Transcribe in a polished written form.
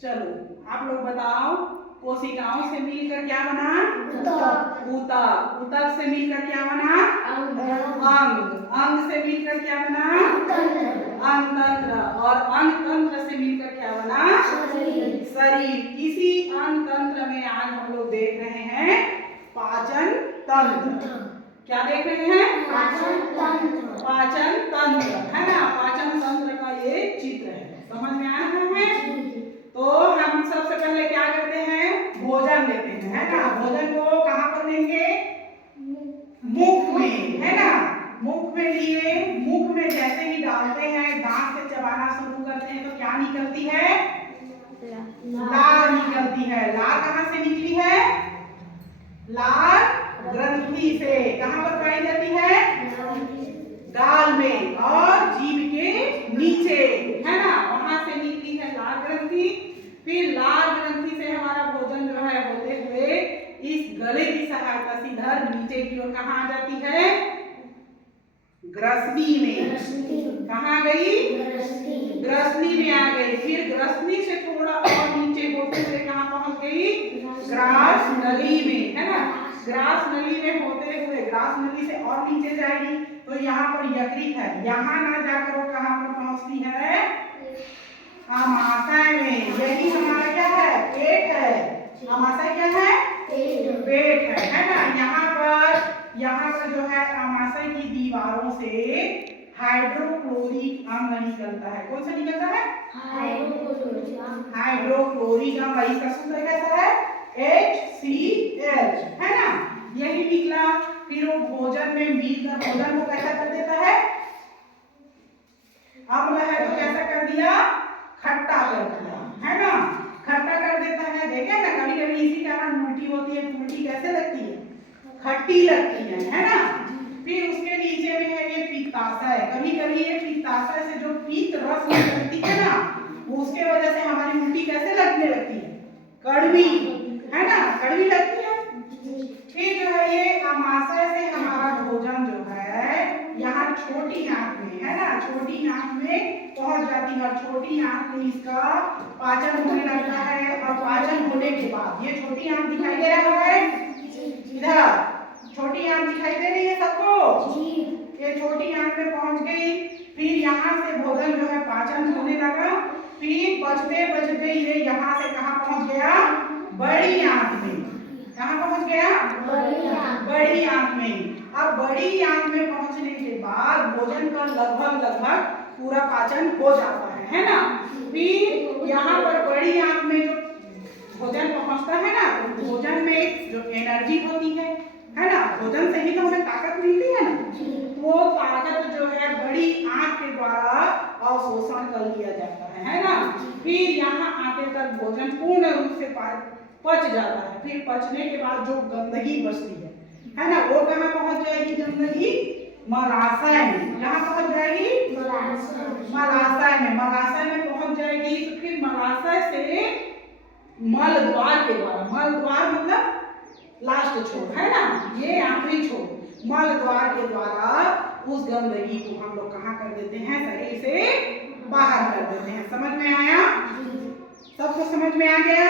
चलो आप लोग बताओ, कोशिकाओं से मिलकर क्या बना? ऊतक। ऊतक से मिलकर क्या बना? अंग। अंग से मिलकर क्या बना? अंगतंत्र। और अंगतंत्र से मिलकर क्या बना? शरीर। इसी अंगतंत्र में आज हम लोग देख रहे हैं पाचन तंत्र। क्या देख रहे हैं? पाचन तंत्र। पाचन तंत्र है ना, पाचन तंत्र का ये चित्र है। समझ में आ रहा है? तो हम सबसे पहले क्या करते हैं? भोजन लेते हैं, है ना। भोजन को कहाँ पर लेंगे? मुख में, है ना। मुख में लिए, मुख में जैसे ही डालते हैं, दांत से चबाना शुरू करते हैं तो क्या निकलती है? लार निकलती है। लार कहाँ से निकली है? लार ग्रंथि से। कहाँ पर पाई जाती है? गाल में और जीभ के नीचे, है ना, वहां से निकली है लार ग्रंथि। फिर लार ग्रंथि से हमारा भोजन जो है होते हुए इस गले की सहायता से इधर नीचे की ओर कहाँ आ जाती है? ग्रसनी में। कहाँ गई? ग्रसनी में आ गई। फिर ग्रसनी से थोड़ा और नीचे होते हुए कहाँ पहुंच गई? ग्रास नली में, है ना। ग्रास नली में होते हुए ग्रास नली से और नीचे जाएगी तो यहाँ पर यकृत है। यहाँ ना जाकर वो कहाँ पर पहुंचती है? आमाशय में। यही हमारा क्या है? पेट है। आमाशय क्या है? पेट है ना। यहाँ पर जो है आमाशय की दीवारों से हाइड्रोक्लोरिक अम्ल निकलता है। कौन सा निकलता है? हाइड्रोक्लोरिक अम्ल। इसका सूत्र कैसा है? HCl, है ना। यही निकला। फिर वो भोजन में मिलकर भोजन को कैसा कर देता है? अम्ल है तो कैसा कर दिया? खट्टा कर दिया, है ना। खट्टा कर देता है। देखे ना, कभी कभी इसी कारण उल्टी होती है। उल्टी कैसे लगती है? खट्टी लगती है ना। फिर उसके नीचे में है ये पित्ताशय। कभी कभी ये पित्ताशय से जो पित्त रस निकलती है ना, उसके वजह से हमारी उल्टी कैसे लगने लगती है? कड़वी, है ना, कड़वी लगती है। फिर जो है ये आमाशय से हमारा भोजन जो है यहाँ छोटी आंत में, है ना, छोटी आंत में पहुंच जाती है। और छोटी आंत में इसका पाचन होने लगता है। और पाचन होने के बाद ये छोटी आंत दिखाई दे रहा है इधर, छोटी आंत दिखाई दे रही है सबको? ये छोटी आंत में पहुंच गई। फिर यहाँ से भोजन जो है पाचन होने लगा। फिर बचते बचते ये यहाँ से कहाँ पहुंच गया? बड़ी आंत में। कहाँ पहुंच गया? बड़ी आंत में। अब बड़ी आंत में पहुंचने के बाद भोजन का लगभग पूरा पाचन हो जाता है ना। फिर यहाँ पर बड़ी आंत में जो भोजन पहुंचता है ना, तो भोजन में जो एनर्जी होती है ना, भोजन से ही तो हमें ताकत मिलती है ना। वो ताकत जो है बड़ी आंत के द्वारा अवशोषण कर लिया जाता है ना। फिर यहाँ आते तक भोजन पूर्ण रूप से पच जाता है। फिर पचने के बाद जो गंदगी बचती है ना, वो कहाँ पहुंच जाएगी? गंदगी मलाशय में। कहाँ पहुंच जाएगी? मलाशय में। मलाशय में पहुंच जाएगी। तो फिर मलाशय से मल द्वार के द्वारा, मल द्वार मतलब लास्ट छोर, है ना, ये आखिरी छोर, मल द्वार के द्वारा उस गंदगी को हम लोग कहाँ कर देते हैं? शरीर से बाहर कर देते हैं। समझ में आया? सबको समझ में आ गया?